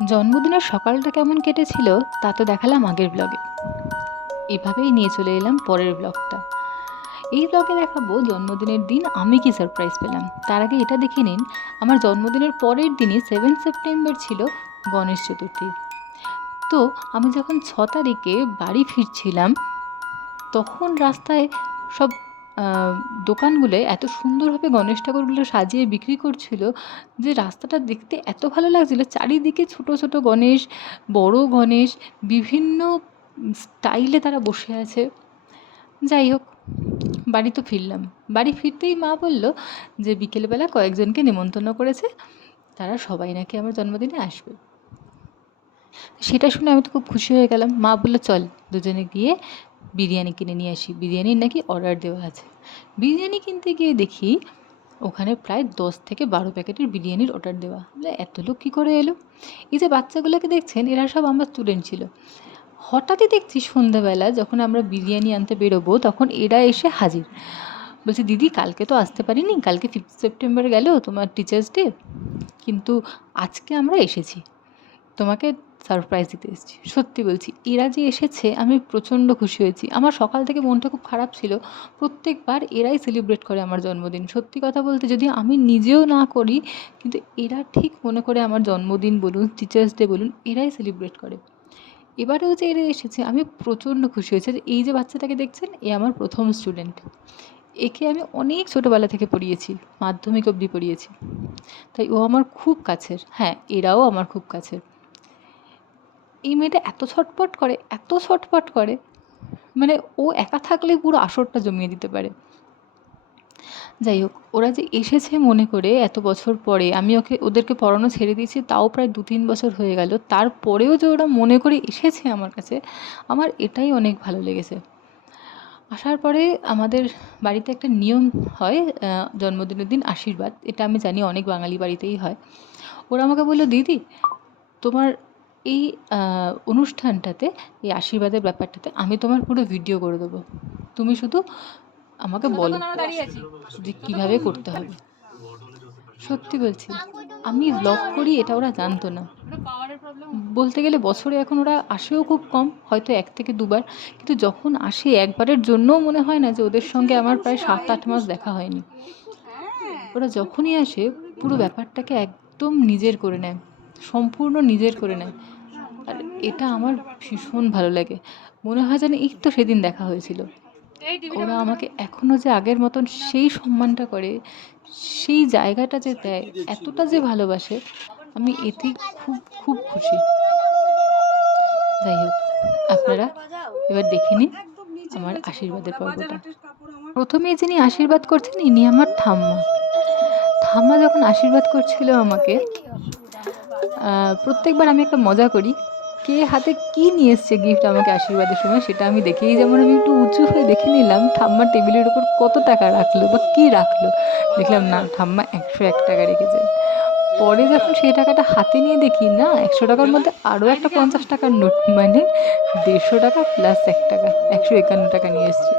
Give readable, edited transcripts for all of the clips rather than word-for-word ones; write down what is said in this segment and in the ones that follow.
জন্মদিনের সকালটা কেমন কেটেছিল তা তো দেখালাম আগের ব্লগে। এভাবেই নিয়ে চলে এলাম পরের ব্লগটা। এই ব্লগে দেখাবো জন্মদিনের দিন আমি কি সারপ্রাইজ পেলাম। তার আগে এটা দেখে নিন, আমার জন্মদিনের পরের দিনই 7 সেপ্টেম্বর ছিল গণেশ চতুর্থী। তো আমি যখন 6 তারিখে বাড়ি ফিরছিলাম, তখন রাস্তায় সব দোকানগুলোয় এত সুন্দরভাবে গণেশ ঠাকুরগুলো সাজিয়ে বিক্রি করছিল যে রাস্তাটা দেখতে এত ভালো লাগছিল। চারিদিকে ছোট ছোট গণেশ, বড় গণেশ, বিভিন্ন স্টাইলে তারা বসে আছে। যাই হোক, বাড়ি তো ফিরলাম। বাড়ি ফিরতেই মা বলল যে বিকেলবেলা কয়েকজনকে নেমন্তন্ন করেছে, তারা সবাই নাকি আমার জন্মদিনে আসবে। সেটা শুনে আমি তো খুব খুশি হয়ে গেলাম। মা বলল চল দুজনে গিয়ে বিরিয়ানি কিনে নিয়ে আসি, বিরিয়ানির নাকি অর্ডার দেওয়া আছে। বিরিয়ানি কিনতে গিয়ে দেখি ওখানে প্রায় 10 থেকে 12 প্যাকেটের বিরিয়ানির অর্ডার দেওয়া। বলে এত লোক কী করে এলো? এই যে বাচ্চাগুলোকে দেখছেন, এরা সব আমার স্টুডেন্ট ছিল। হঠাৎই দেখছি সন্ধ্যাবেলা যখন আমরা বিরিয়ানি আনতে বেরোবো, তখন এরা এসে হাজির। বলছে দিদি কালকে তো আসতে পারিনি, কালকে 5 সেপ্টেম্বর গেল তোমার টিচার্স ডে, কিন্তু আজকে আমরা এসেছি, তোমাকে সারপ্রাইজ দিতে এসেছি। সত্যি বলছি, এরা যে এসেছে আমি প্রচণ্ড খুশি হয়েছি। আমার সকাল থেকে মনটা খুব খারাপ ছিল। প্রত্যেকবার এরাই সেলিব্রেট করে আমার জন্মদিন। সত্যি কথা বলতে যদি আমি নিজেও না করি, কিন্তু এরা ঠিক মনে করে আমার জন্মদিন বলুন, টিচার্স ডে বলুন, এরাই সেলিব্রেট করে। এবারেও যে এরা এসেছে আমি প্রচণ্ড খুশি হয়েছি। যে এই যে বাচ্চাটাকে দেখছেন, এ আমার প্রথম স্টুডেন্ট। একে আমি অনেক ছোটোবেলা থেকে পড়িয়েছি, মাধ্যমিক অবধি পড়িয়েছি, তাই ও আমার খুব কাছের। হ্যাঁ, এরাও আমার খুব কাছের। এই মেয়েটা এত ছটপট করে, এত ছটপট করে, মানে ও একা থাকলে পুরো আসরটা জমিয়ে দিতে পারে। যাই হোক, ওরা যে এসেছে মনে করে এত বছর পরে, আমি ওদেরকে পড়ানো ছেড়ে দিয়েছি তাও প্রায় 2-3 বছর হয়ে গেল, তারপরেও যে ওরা মনে করে এসেছে আমার কাছে, আমার এটাই অনেক ভালো লেগেছে। আসার পরে আমাদের বাড়িতে একটা নিয়ম হয়, জন্মদিনের দিন আশীর্বাদ। এটা আমি জানি অনেক বাঙালি বাড়িতেই হয়। ওরা আমাকে বলল দিদি তোমার এই অনুষ্ঠানটাতে, এই আশীর্বাদের ব্যাপারটাতে আমি তোমার পুরো ভিডিও করে দেবো, তুমি শুধু আমাকে বলো যে কীভাবে করতে হবে। সত্যি বলছি, আমি ব্লগ করি এটা ওরা জানতো না। বলতে গেলে বছরে এখন ওরা আসেও খুব কম, হয়তো 1 থেকে 2 বার। কিন্তু যখন আসে একবারের জন্যও মনে হয় না যে ওদের সঙ্গে আমার প্রায় 7-8 মাস দেখা হয়নি। ওরা যখনই আসে পুরো ব্যাপারটাকে একদম নিজের করে নেয়, সম্পূর্ণ নিজের করে নেয়। আর এটা আমার ভীষণ ভালো লাগে। মনে হয় যেন এই তো সেদিন দেখা হয়েছিল। ওরা আমাকে এখনও যে আগের মতন সেই সম্মানটা করে, সেই জায়গাটা যে দেয়, এতটা যে ভালোবাসে, আমি এতেই খুব খুব খুশি। যাই হোক, আপনারা এবার দেখে নিন আমার আশীর্বাদের পর্বটা। প্রথমেই যিনি আশীর্বাদ করছেন ইনি আমার ঠাম্মা। ঠাম্মা যখন আশীর্বাদ করছিল আমাকে, প্রত্যেকবার আমি একটা মজা করি, কে হাতে কি নিয়ে এসছে গিফট আমাকে আশীর্বাদের সময় সেটা আমি দেখেই, যেমন আমি একটু উঁচু হয়ে দেখে নিলাম ঠাম্মা টেবিলের উপর কত টাকা রাখলো বা কী রাখলো। দেখলাম না, ঠাম্মা 101 টাকা রেখেছে। পরে যখন সেই টাকাটা হাতে নিয়ে দেখি, না 100 টাকার মধ্যে আরও একটা 50 টাকার নোট, মানে 150 টাকা প্লাস 1 টাকা, 151 টাকা নিয়ে এসছে।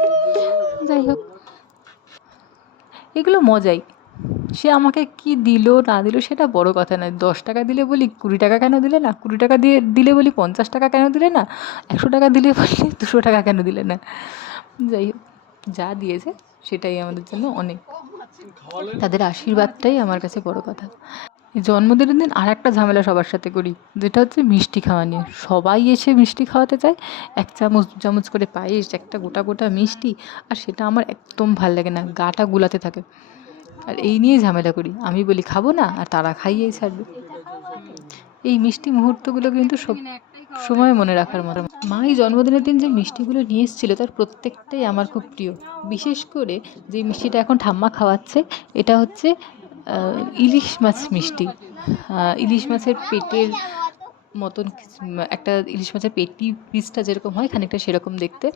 যাই হোক, এগুলো মজাই। সে আমাকে কি দিল না দিল সেটা বড় কথা নয়। 10 টাকা দিলে বলি 20 টাকা কেন দিলে না, 20 টাকা দিলে বলি 50 টাকা কেন দিলে না, 100 টাকা দিলে বলি 200 টাকা কেন দিলে না। যাই হোক, যা দিয়েছে সেটাই আমাদের জন্য অনেক। তাদের আশীর্বাদটাই আমার কাছে বড় কথা। জন্মদিনের দিন আর একটা ঝামেলা সবার সাথে করি, যেটা হচ্ছে মিষ্টি খাওয়া নিয়ে। সবাই এসে মিষ্টি খাওয়াতে চায়, 1 চামচ 2 চামচ করে পায়েস, একটা গোটা গোটা মিষ্টি, আর সেটা আমার একদম ভাল লাগে না, গাটা গুলাতে থাকে। আর এই নিয়েই ঝামেলা করি। আমি বলি খাবো না, আর তারা খাইয়েই ছাড়বে। এই মিষ্টি মুহূর্তগুলো কিন্তু সব সময় মনে রাখার মতো। মা এই জন্মদিনের দিন যে মিষ্টিগুলো নিয়ে এসেছিলো তার প্রত্যেকটাই আমার খুব প্রিয়। বিশেষ করে যে মিষ্টিটা এখন ঠাম্মা খাওয়াচ্ছে, এটা হচ্ছে ইলিশ মাছ মিষ্টি। ইলিশ মাছের পেটের মতন একটা, ইলিশ মাছের পেটি পিসটা যেরকম হয় খানিকটা সেরকম দেখতে।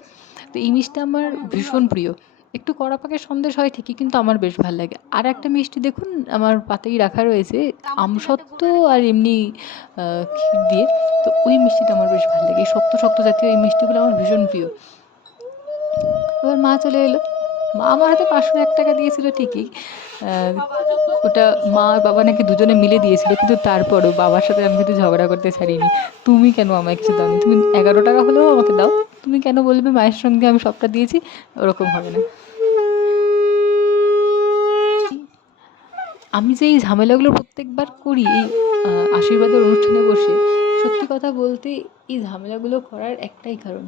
তো এই মিষ্টি আমার ভীষণ প্রিয়। একটু কড়া পাকের সন্দেশ হয় ঠিকই, কিন্তু আমার বেশ ভাল লাগে। আর একটা মিষ্টি দেখুন আমার পাতেই রাখা রয়েছে, আমসত্ত্ব আর এমনি ক্ষীর দিয়ে। তো ওই মিষ্টিটা আমার বেশ ভালো লাগে। এই শক্ত শক্ত জাতীয় এই মিষ্টিগুলো আমার ভীষণ প্রিয়। এবার মা চলে এলো। মা আমার হাতে 501 টাকা দিয়েছিল ঠিকই, আহ, ওটা মা আর বাবা নাকি দুজনে মিলে দিয়েছিল, কিন্তু তারপরও বাবার সাথে আমি কিন্তু ঝগড়া করতে ছাড়িনি। তুমি কেন আমায় কিছু দাওনি, তুমি 11 টাকা হলেও আমাকে দাও, তুমি কেন বলবে মায়ের সঙ্গে আমি সবটা দিয়েছি, ওরকম হবে না। আমি যে এই ঝামেলাগুলো প্রত্যেকবার করি এই আশীর্বাদের অনুষ্ঠানে বসে, সত্যি কথা বলতে এই ঝামেলাগুলো করার একটাই কারণ,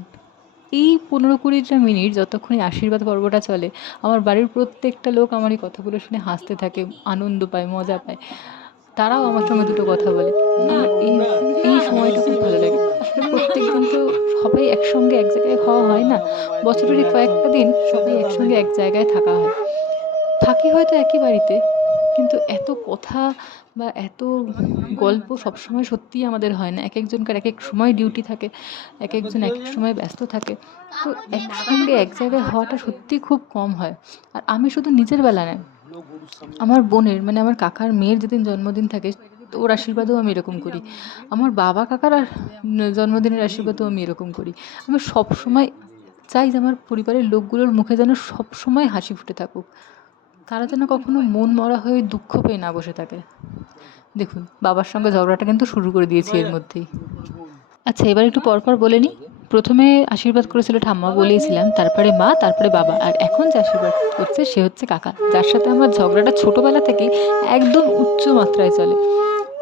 এই 15-20টা মিনিট যতক্ষণ এই আশীর্বাদ পর্বটা চলে, আমার বাড়ির প্রত্যেকটা লোক আমার এই কথাগুলো শুনে হাসতে থাকে, আনন্দ পায়, মজা পায়। তারাও আমার সঙ্গে দুটো কথা বলে। আমার এই সময়টা খুব ভালো লাগে। আসলে প্রত্যেকদিন তো সবাই একসঙ্গে এক জায়গায় হওয়া হয় না। বছরের এই কয়েকটা দিন সবাই একসঙ্গে এক জায়গায় থাকা হয়। থাকি হয়তো একই বাড়িতে, কিন্তু এত কথা বা এত গল্প সবসময় সত্যিই আমাদের হয় না। একেকজনকার একেক সময় ডিউটি থাকে, একেকজন একেক সময় ব্যস্ত থাকে। তো একসঙ্গে এক জায়গায় হওয়াটা সত্যিই খুব কম হয়। আর আমি শুধু নিজের বেলা নয়, আমার বোনের মানে আমার কাকার মেয়ের যেদিন জন্মদিন থাকে, তো ওর আশীর্বাদেও আমি এরকম করি। আমার বাবা কাকার জন্মদিনের আশীর্বাদেও আমি এরকম করি। আমি সবসময় চাই যে আমার পরিবারের লোকগুলোর মুখে যেন সবসময় হাসি ফুটে থাকুক। তারা যেন কখনো মন মরা হয়ে দুঃখ পেয়ে না বসে থাকে। দেখুন, বাবার সঙ্গে ঝগড়াটা কিন্তু শুরু করে দিয়েছি এর মধ্যেই। আচ্ছা, এবার একটু পরপর বলে নিই। প্রথমে আশীর্বাদ করেছিল ঠাম্মা, বলেইছিলাম, তারপরে মা, তারপরে বাবা, আর এখন যে আশীর্বাদ করছে সে হচ্ছে কাকা, যার সাথে আমার ঝগড়াটা ছোটোবেলা থেকেই একদম উচ্চ মাত্রায় চলে।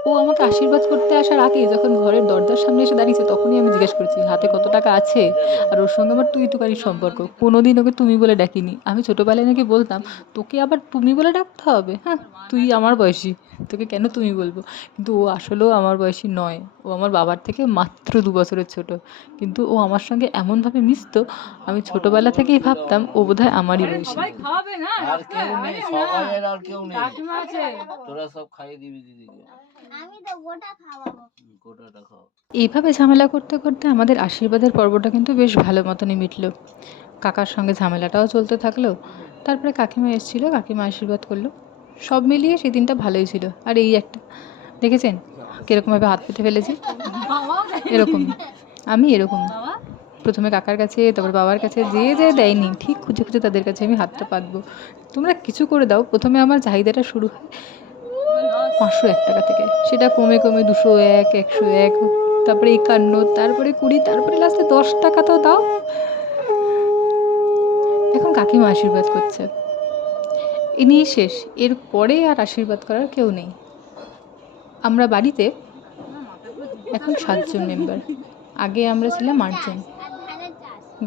ও আমাকে আশীর্বাদ করতে আসার আগেই যখন ঘরের দরজার সামনে এসে দাঁড়িয়েছে, তখনই আমি জিজ্ঞেস করেছি হাতে কত টাকা আছে। আর ওর সঙ্গে আমার তুই তুকারির সম্পর্ক, কোনোদিন ওকে তুমি বলে ডাকিনি। আমি ছোটোবেলায় নাকি বলতাম, তোকে আবার তুমি বলে ডাকতে হবে, হ্যাঁ তুই আমার বয়সী, তোকে কেন তুমি বলবো। কিন্তু ও আসলেও আমার বয়সী নয়, ও আমার বাবার থেকে মাত্র 2 বছরের ছোট। কিন্তু ও আমার সঙ্গে এমনভাবে মিশতো, আমি ছোটোবেলা থেকেই ভাবতাম ও বোধহয় আমারই বয়সী। আর কেউ নেই, সবাইয়ের আর কেউ নেই, তোরা সব খাইয়ে দিবি দিদিকে। আমি তো গোটা খাওয়াবো। গোটাটা খাও। এইভাবে ঝামেলা করতে করতে আমাদের আশীর্বাদের পর্বটা কিন্তু বেশ ভালো মতনই মিটলো। কাকার সঙ্গে ঝামেলাটাও চলতে থাকলো। তারপরে কাকিমা এসেছিলো, কাকিমা আশীর্বাদ করলো। সব মিলিয়ে সেই দিনটা ভালোই ছিল। আর এই একটা দেখেছেন কীরকমভাবে হাত পেতে ফেলেছি, এরকম আমি এরকম প্রথমে কাকার কাছে, তারপর বাবার কাছে, যে যে দেয়নি ঠিক খুঁজে খুঁজে তাদের কাছে আমি হাতটা পাতবো, তোমরা কিছু করে দাও। প্রথমে আমার চাহিদাটা শুরু হয় 501 টাকা থেকে, সেটা কমে কমে 201, 101, তারপরে 51, তারপরে 20, তারপরে লাস্টে 10 টাকা তো দাও। এখন কাকিমা আশীর্বাদ করছে, ইনিই শেষ, এর পরে আর আশীর্বাদ করার কেউ নেই। আমরা বাড়িতে এখন 7 জন মেম্বার, আগে আমরা ছিলাম 8 জন।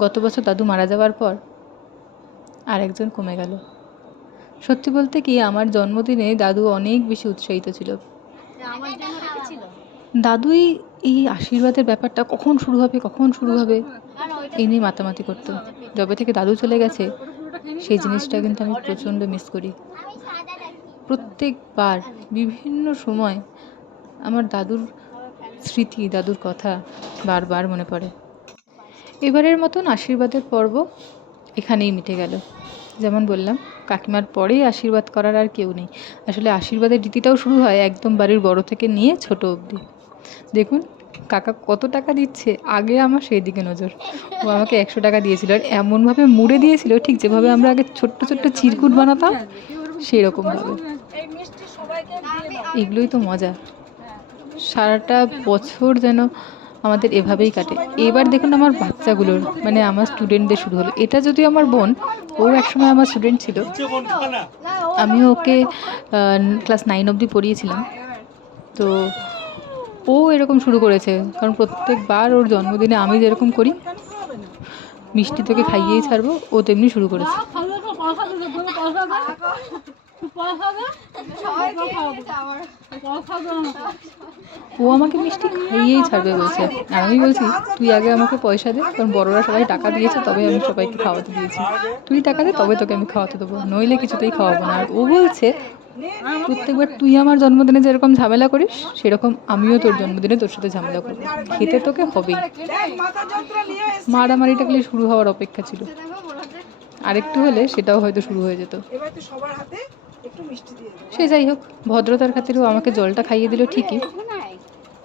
গত বছর দাদু মারা যাওয়ার পর আরেকজন কমে গেল। সত্যি বলতে কি, আমার জন্মদিনে দাদু অনেক বেশি উৎসাহিত ছিল। দাদুই এই আশীর্বাদের ব্যাপারটা কখন শুরু হবে কখন শুরু হবে এই নিয়ে মাতামাতি করতো। যবে থেকে দাদু চলে গেছে সেই জিনিসটা কিন্তু আমি প্রচণ্ড মিস করি। প্রত্যেকবার বিভিন্ন সময় আমার দাদুর স্মৃতি, দাদুর কথা বারবার মনে পড়ে। এবারের মতন আশীর্বাদের পর্ব এখানেই মিটে গেল। যেমন বললাম, কাকিমার পরেই আশীর্বাদ করার আর কেউ নেই। আসলে আশীর্বাদের রীতিটাও শুরু হয় একদম বাড়ির বড় থেকে নিয়ে ছোট অবধি। দেখুন কাকা কত টাকা দিচ্ছে, আগে আমার সেই দিকে নজর। ও আমাকে 100 টাকা দিয়েছিল, আর এমনভাবে মুড়ে দিয়েছিল ঠিক যেভাবে আমরা আগে ছোট্ট ছোট্ট চিরকুট বানাতাম সেই রকমভাবে। এগুলোই তো মজা, সারাটা বছর যেন আমাদের এভাবেই কাটে। এবার দেখুন আমার বাচ্চাগুলোর মানে আমার স্টুডেন্টদের শুরু হলো। এটা যদিও আমার বোন, ও একসময় আমার স্টুডেন্ট ছিল, আমিও ওকে ক্লাস 9 অবধি পড়িয়েছিলাম। তো ও এরকম শুরু করেছে, কারণ প্রত্যেকবার ওর জন্মদিনে আমি যেরকম করি মিষ্টি তোকে খাইয়েই ছাড়বো, ও তেমনি শুরু করেছে। ও আমাকে মিষ্টি খাইয়েই ছাড়বে বলছে, আর আমি বলছি তুই আগে আমাকে পয়সা দে, কারণ বড়রা সবাই টাকা দিয়েছে তবে আমি সবাইকে খাওয়াতে দিয়েছি, তুই টাকা দে তবে তোকে আমি খাওয়াতে দেবো, নইলে কিছুতেই খাওয়াবো না। আর ও বলছে প্রত্যেকবার তুই আমার জন্মদিনে যেরকম ঝামেলা করিস সেরকম আমিও তোর জন্মদিনে তোর সাথে ঝামেলা করবো, খেতে তোকে হবেই। মারামারিটা খালি শুরু হওয়ার অপেক্ষা ছিল, আরেকটু হলে সেটাও হয়তো শুরু হয়ে যেত। সে যাই হোক, ভদ্রতার খাতিরেও আমাকে জলটা খাইয়ে দিল ঠিকই।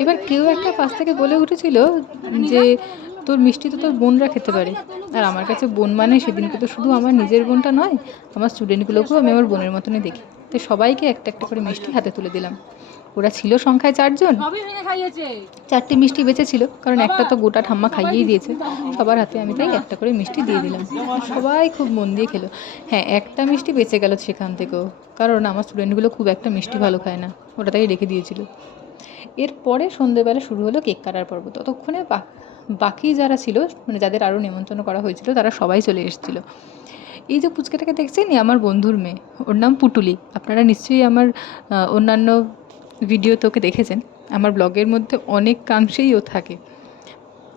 এবার কেউ একটা পাশ থেকে বলে উঠেছিল যে তোর মিষ্টি তো তোর বোনরা খেতে পারে। আর আমার কাছে বোন মানে সেদিনকে তো শুধু আমার নিজের বোনটা নয়, আমার স্টুডেন্টগুলোকেও আমি আমার বোনের মতনই দেখি। তো সবাইকে একটা একটা করে মিষ্টি হাতে তুলে দিলাম। ওরা ছিল সংখ্যায় 4 জন, 4টে মিষ্টি বেঁচেছিল, কারণ একটা তো গোটা ঠাম্মা খাইয়েই দিয়েছে। সবার হাতে আমি তাই একটা করে মিষ্টি দিয়ে দিলাম। সবাই খুব মন দিয়ে খেলো। হ্যাঁ, একটা মিষ্টি বেঁচে গেল সেখান থেকেও, কারণ আমার স্টুডেন্টগুলো খুব একটা মিষ্টি ভালো খায় না, ওটা তাই রেখে দিয়েছিল। এরপরে সন্ধ্যেবেলা শুরু হলো কেক কাটার পর্ব। ততক্ষণে বাকি যারা ছিল, মানে যাদের আরও নেমন্তন্ন করা হয়েছিল, তারা সবাই চলে এসেছিল। এই যে পুচকেটাকে দেখছেন, আমার বন্ধুর মেয়ে, ওর নাম পুটুলি। আপনারা নিশ্চয়ই আমার অন্যান্য ভিডিও তোকে দেখেছেন, আমার ব্লগের মধ্যে অনেকাংশেই ও থাকে।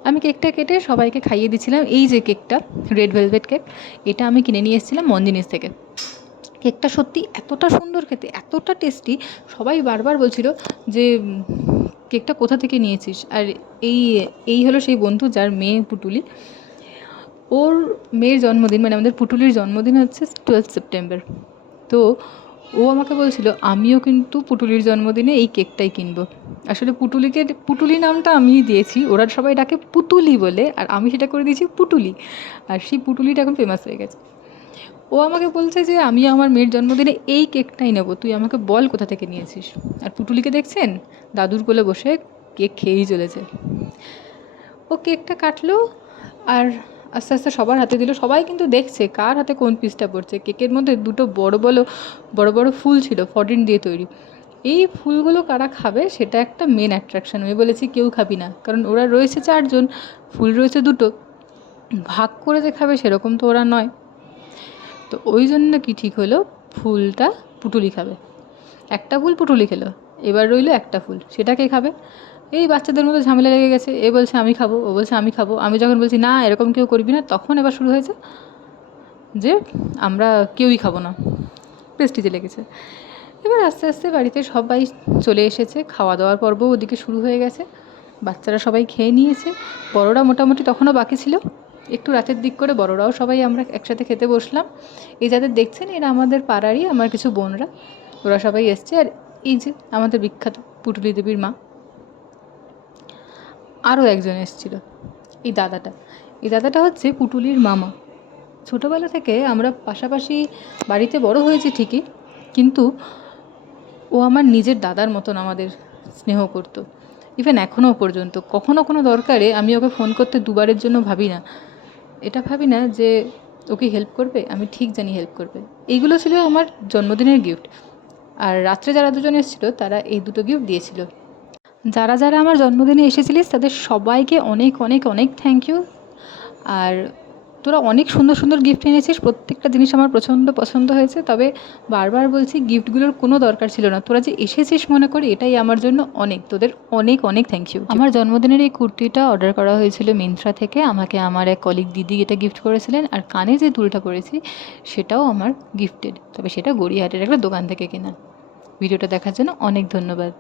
আমি কেকটা কেটে সবাইকে খাইয়ে দিচ্ছিলাম। এই যে কেকটা, রেড ভেলভেট কেক, এটা আমি কিনে নিয়ে এসেছিলাম মঞ্জিনিস থেকে। কেকটা সত্যি এতটা সুন্দর খেতে, এতটা টেস্টি, সবাই বারবার বলছিল যে কেকটা কোথা থেকে নিয়েছিস। আর এই হলো সেই বন্ধু যার মেয়ে পুটুলি। ওর মেয়ের জন্মদিন, মানে আমাদের পুটুলির জন্মদিন হচ্ছে 12 সেপ্টেম্বর। তো ও আমাকে বলছিল আমিও কিন্তু পুটুলির জন্মদিনে এই কেকটাই কিনবো। আসলে পুটুলি নামটা আমিই দিয়েছি, ওরা সবাই ডাকে পুতুলি বলে, আর আমি সেটা করে দিয়েছি পুটুলি, আর সেই পুটুলিটা এখন ফেমাস হয়ে গেছে। ও আমাকে বলছে যে আমি আমার মেয়ের জন্মদিনে এই কেকটাই নেবো, তুই আমাকে বল কোথা থেকে নিয়েছিস। আর পুটুলিকে দেখছেন দাদুর কোলে বসে কেক খেয়েই চলেছে। ও কেকটা কাটলো আর আস্তে আস্তে সবার হাতে দিল। সবাই কিন্তু দেখছে কার হাতে কোন পিসটা পড়ছে। কেকের মধ্যে দুটো বড় বড় ফুল ছিল, ফডিন দিয়ে তৈরি। এই ফুলগুলো কারা খাবে সেটা একটা মেন অ্যাট্রাকশন। আমি বলেছি কেউ খাবি না, কারণ ওরা রয়েছে 4 জন, ফুল রয়েছে 2টো, ভাগ করে যে খাবে সেরকম তো ওরা নয়। তো ওই জন্য কি ঠিক হলো, ফুলটা পুটুলি খাবে। একটা ফুল পুটুলি খেলো, এবার রইলো একটা ফুল, সেটা কে খাবে। এই বাচ্চাদের মধ্যে ঝামেলা লেগে গেছে, এ বলছে আমি খাবো, ও বলছে আমি খাবো। আমি যখন বলছি না এরকম কেউ করবি না, তখন এবার শুরু হয়েছে যে আমরা কেউই খাবো না, প্রেস্টিজে লেগেছে। এবার আস্তে আস্তে বাড়িতে সবাই চলে এসেছে, খাওয়া দাওয়ার পর্বও ওদিকে শুরু হয়ে গেছে। বাচ্চারা সবাই খেয়ে নিয়েছে, বড়রা মোটামুটি তখনও বাকি ছিল। একটু রাতের দিক করে বড়রাও সবাই আমরা একসাথে খেতে বসলাম। এই যাদের দেখছেন এরা আমাদের পাড়ারই আমার কিছু বোনরা, ওরা সবাই এসছে। আর এই যে আমাদের বিখ্যাত পুটুলি দেবীর মা, আরও একজন এসেছিল, এই দাদাটা হচ্ছে পুটুলির মামা। ছোটোবেলা থেকে আমরা পাশাপাশি বাড়িতে বড় হয়েছি ঠিকই, কিন্তু ও আমার নিজের দাদার মতন আমাদের স্নেহ করতো। ইভেন এখনও পর্যন্ত কখনও কোনো দরকারে আমি ওকে ফোন করতে দুবারের জন্য ভাবি না। এটা ভাবি না যে ওকে হেল্প করবে, আমি ঠিক জানি হেল্প করবে। এইগুলো ছিল আমার জন্মদিনের গিফট। আর রাত্রে যারা দুজন এসেছিলো তারা এই 2টো গিফট দিয়েছিল। যারা যারা আমার জন্মদিনে এসেছিলিস তাদের সবাইকে অনেক অনেক অনেক থ্যাংক ইউ। আর তোরা অনেক সুন্দর সুন্দর গিফট এনেছিস, প্রত্যেকটা জিনিস আমার প্রচণ্ড পছন্দ হয়েছে। তবে বারবার বলছি গিফটগুলোর কোনো দরকার ছিল না, তোরা যে এসেছিস মনে করি এটাই আমার জন্য অনেক, তোদের অনেক অনেক থ্যাংক ইউ। আমার জন্মদিনের এই কুর্তিটা অর্ডার করা হয়েছিল মিন্ত্রা থেকে, আমাকে আমার এক কলিগ দিদি এটা গিফট করেছিলেন। আর কানে যে দুলটা পরেছি সেটাও আমার গিফটেড, তবে সেটা গড়িয়াহাটের একটা দোকান থেকে কেনা। ভিডিওটা দেখার জন্য অনেক ধন্যবাদ।